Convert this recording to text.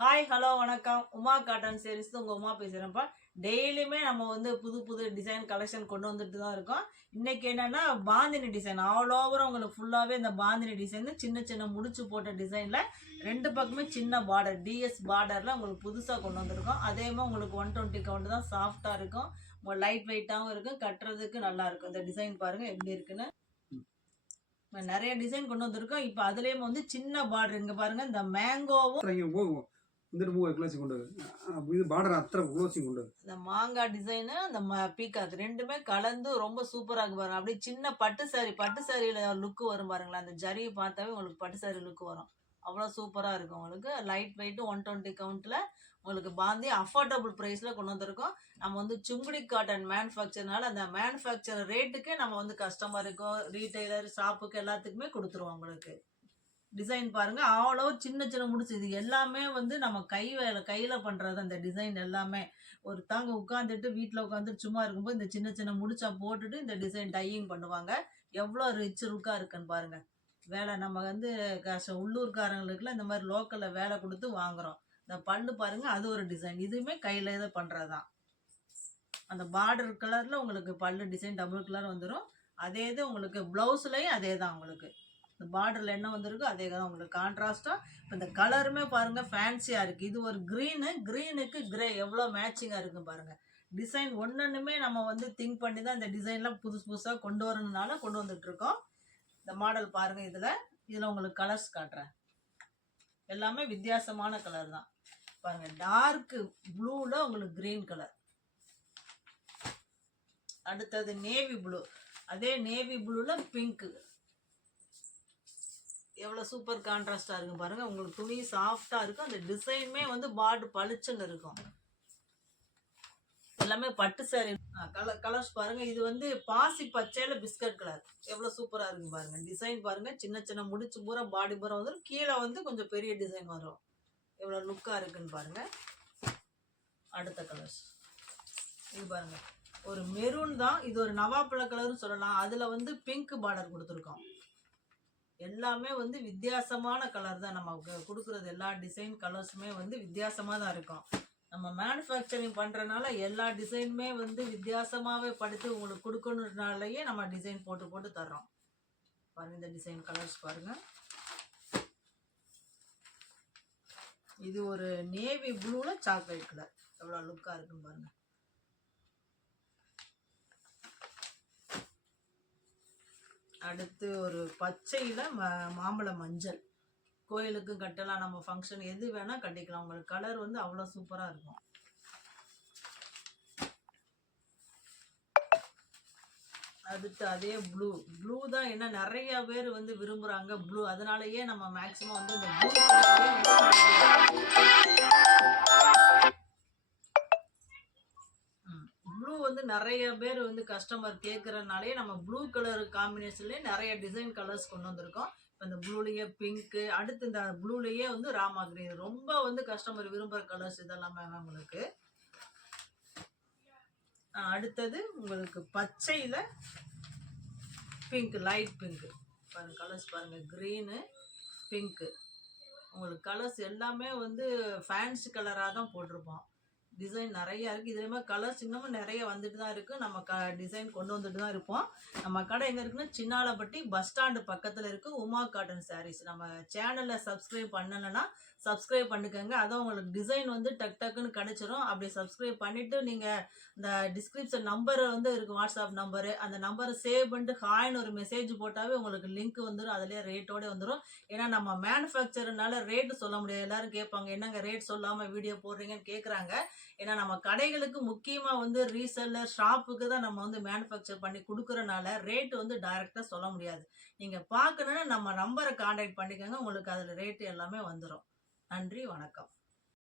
Hi hello வணக்கம். Uma cotton saris உங்கள் உமா பேசுகிறேன்ப்பா. டெய்லியுமே நம்ம வந்து புது புது டிசைன் கலெக்ஷன் கொண்டு வந்துட்டு தான் இருக்கோம். இன்றைக்கி என்னென்னா பாந்தினி டிசைன் ஆல் ஓவர் உங்களுக்கு ஃபுல்லாகவே இந்த பாந்தினி டிசைன் சின்ன சின்ன முடிச்சு போட்ட டிசைனில் ரெண்டு பக்கமே சின்ன பார்டர் டிஎஸ் பார்டரில் உங்களுக்கு புதுசாக கொண்டு வந்திருக்கோம். அதேமாதிரி உங்களுக்கு 120 கவுண்ட் தான் சாஃப்டாக இருக்கும். உங்களுக்கு லைட் வெயிட்டாகவும் இருக்கும், கட்டுறதுக்கு நல்லாயிருக்கும். இந்த டிசைன் பாருங்கள் எப்படி இருக்குன்னு. நிறைய டிசைன் கொண்டு வந்திருக்கோம். இப்போ அதுலேயும் வந்து சின்ன பார்டர் இங்கே பாருங்கள், இந்த மேங்கோவும் இது பார்டர் அത്ര க்ளோசிங் உண்டு. இந்த மாங்காய் டிசைனு அந்த பீகாக் ரெண்டுமே கலந்து ரொம்ப சூப்பராக இருக்கு பாருங்க. அப்படியே சின்ன பட்டு சாரியில லுக்கு வரும் பாருங்களேன். அந்த ஜரி பார்த்தாவே உங்களுக்கு பட்டு சாரி லுக்கு வரும். அவ்வளோ சூப்பராக இருக்கும் உங்களுக்கு. லைட் வெயிட்டு 120 கவுண்ட்டில் உங்களுக்கு பாந்தி அஃபோர்டபுள் ப்ரைஸில் கொண்டு வந்திருக்கோம். நம்ம வந்து சுங்குடி காட்டன் மேனுஃபேக்சர்னால அந்த மேனுஃபேக்சர் ரேட்டுக்கே நம்ம வந்து கஸ்டமருக்கும் ரீட்டைலர் ஷாப்புக்கு எல்லாத்துக்குமே கொடுத்துருவோம் உங்களுக்கு. டிசைன் பாருங்கள், அவ்வளோ சின்ன சின்ன முடிச்சு. இது எல்லாமே வந்து நம்ம கையில் பண்ணுறது. அந்த டிசைன் எல்லாமே ஒருத்தாங்க உட்காந்துட்டு வீட்டில் உட்காந்துட்டு சும்மா இருக்கும்போது இந்த சின்ன சின்ன முடிச்சா போட்டுட்டு இந்த டிசைன் டையிங் பண்ணுவாங்க. எவ்வளோ ரிச் லுக்காக இருக்குன்னு பாருங்கள். வேலை நம்ம வந்து உள்ளூர்காரங்களுக்குலாம் இந்த மாதிரி லோக்கலில் வேலை கொடுத்து வாங்குகிறோம். இந்த பல்லு பாருங்கள், அது ஒரு டிசைன். இதுவுமே கையில் இதை பண்ணுறது தான். அந்த பார்டர் கலரில் உங்களுக்கு பல்லு டிசைன் டபுள் கலர் வந்துடும். அதே இது உங்களுக்கு ப்ளவுஸ்லேயும் அதே தான் உங்களுக்கு. இந்த பார்டரில் என்ன வந்திருக்கோ அதே தான் உங்களுக்கு கான்ட்ராஸ்ட்டாக. இப்போ இந்த கலருமே பாருங்கள் ஃபேன்சியாக இருக்குது. இது ஒரு க்ரீனுக்கு கிரே எவ்வளோ மேட்சிங்காக இருக்குது பாருங்கள். டிசைன் ஒன்றுமே நம்ம வந்து திங்க் பண்ணி தான் இந்த டிசைன்லாம் புதுசாக கொண்டு வரணுனால கொண்டு வந்துட்டுருக்கோம். இந்த மாடல் பாருங்கள். இதில் உங்களுக்கு கலர்ஸ் காட்டுறேன். எல்லாமே வித்தியாசமான கலர் தான் பாருங்கள். டார்க்கு ப்ளூவில் உங்களுக்கு க்ரீன் கலர். அடுத்தது நேவி ப்ளூ. அதே நேவி ப்ளூவில் பிங்க்கு. எவ்வளோ சூப்பர் கான்ட்ராஸ்டாக இருக்கும் பாருங்கள். உங்களுக்கு துணி சாஃப்டாக இருக்கும். அந்த டிசைனுமே வந்து பார்டர் பளிச்சுன்னு இருக்கும். எல்லாமே பட்டு சாரி கலர்ஸ் பாருங்கள். இது வந்து பாசி பச்சையில் பிஸ்கட் கலர். எவ்வளோ சூப்பராக இருக்கும் பாருங்கள். டிசைன் பாருங்கள், சின்ன சின்ன முடிச்சு பூரா பாடி பூரா வந்துடும். கீழே வந்து கொஞ்சம் பெரிய டிசைன் வரும். எவ்வளோ லுக்காக இருக்குன்னு பாருங்கள். அடுத்த கலர்ஸ் இது பாருங்கள். ஒரு மெரூன் தான் இது, ஒரு நவாப்பழ கலர்னு சொல்லலாம். அதில் வந்து பிங்க் பார்டர் கொடுத்துருக்கோம். எல்லாமே வந்து வித்தியாசமான கலர் தான். நம்ம கொடுக்குறது எல்லா டிசைன் கலர்ஸுமே வந்து வித்தியாசமாக தான் இருக்கும். நம்ம மேனுஃபேக்சரிங் பண்ணுறனால எல்லா டிசைனுமே வந்து வித்தியாசமாகவே படுத்து உங்களுக்கு கொடுக்கணுனாலேயே நம்ம டிசைன் போட்டு தர்றோம். பாருங்கள், இந்த டிசைன் கலர்ஸ் பாருங்கள். இது ஒரு நேவி ப்ளூவில் சாக்லேட் கலர். எவ்வளோ லுக்காக இருக்குன்னு பாருங்கள். அடுத்து ஒரு பச்சையில் மாம்பழ மஞ்சள். கோயிலுக்கும் கட்டலாம், நம்ம ஃபங்க்ஷன் எது வேணால் கட்டிக்கலாம். உங்களுக்கு கலர் வந்து அவ்வளோ சூப்பராக இருக்கும். அடுத்து அதே ப்ளூ தான். என்ன நிறைய பேர் வந்து விரும்புகிறாங்க ப்ளூ. அதனாலயே நம்ம மேக்ஸிமம் வந்து இந்த ப்ளூ வந்து நிறைய பேர் வந்து கஸ்டமர் கேட்குறதுனாலே நம்ம ப்ளூ கலர் காம்பினேஷன்லேயே நிறைய டிசைன் கலர்ஸ் கொண்டு வந்திருக்கோம். இப்போ இந்த ப்ளூலேயே பிங்க்கு, அடுத்து இந்த ப்ளூலேயே வந்து ராமா கிரீன். ரொம்ப வந்து கஸ்டமர் விரும்புகிற கலர்ஸ் இதெல்லாமே உங்களுக்கு. அடுத்தது உங்களுக்கு பச்சையில் பிங்க், லைட் பிங்க்கு பாருங்கள். கலர்ஸ் பாருங்கள், க்ரீனு பிங்க்கு. உங்களுக்கு கலர்ஸ் எல்லாமே வந்து ஃபேன்சி கலராக தான் போட்டிருப்போம். டிசைன் நிறையா இருக்குது. இதுலேயுமே கலர்ஸ் இன்னமும் நிறைய வந்துட்டு தான் இருக்குது. நம்ம டிசைன் கொண்டு வந்துட்டு தான் இருப்போம். நம்ம கடை எங்கே இருக்குன்னா சின்னாலப்பட்டி பஸ் ஸ்டாண்டு பக்கத்தில் இருக்குது. உமா காட்டன் சாரீஸ். நம்ம சேனலில் சப்ஸ்கிரைப் பண்ணலைன்னா சப்ஸ்கிரைப் பண்ணிக்கோங்க. அதான் உங்களுக்கு டிசைன் வந்து டக்குன்னு கிடச்சிரும். அப்படி சப்ஸ்கிரைப் பண்ணிவிட்டு நீங்கள் இந்த டிஸ்கிரிப்ஷன் நம்பர் வந்து இருக்குது, வாட்ஸ்அப் நம்பரு. அந்த நம்பரை சேவ் பண்ணிட்டு ஹாய்னு ஒரு மெசேஜ் போட்டாவே உங்களுக்கு லிங்க் வந்துடும். அதிலே ரேட்டோடு வந்துடும். ஏன்னா நம்ம மேனுஃபேக்சர்னால ரேட்டு சொல்ல முடியாது. எல்லோரும் கேட்பாங்க, என்னங்க ரேட் சொல்லாமல் வீடியோ போடுறீங்கன்னு கேட்குறாங்க. ஏன்னா நம்ம கடைகளுக்கு முக்கியமாக வந்து ரீசெல்லர் ஷாப்புக்கு தான் நம்ம வந்து மேனுஃபேக்சர் பண்ணி கொடுக்குறனால ரேட்டு வந்து டைரெக்டாக சொல்ல முடியாது. நீங்கள் பார்க்கணுன்னா நம்ம நம்பரை கான்டாக்ட் பண்ணிக்கோங்க. உங்களுக்கு அதில் ரேட்டு எல்லாமே வந்துடும். நன்றி, வணக்கம்.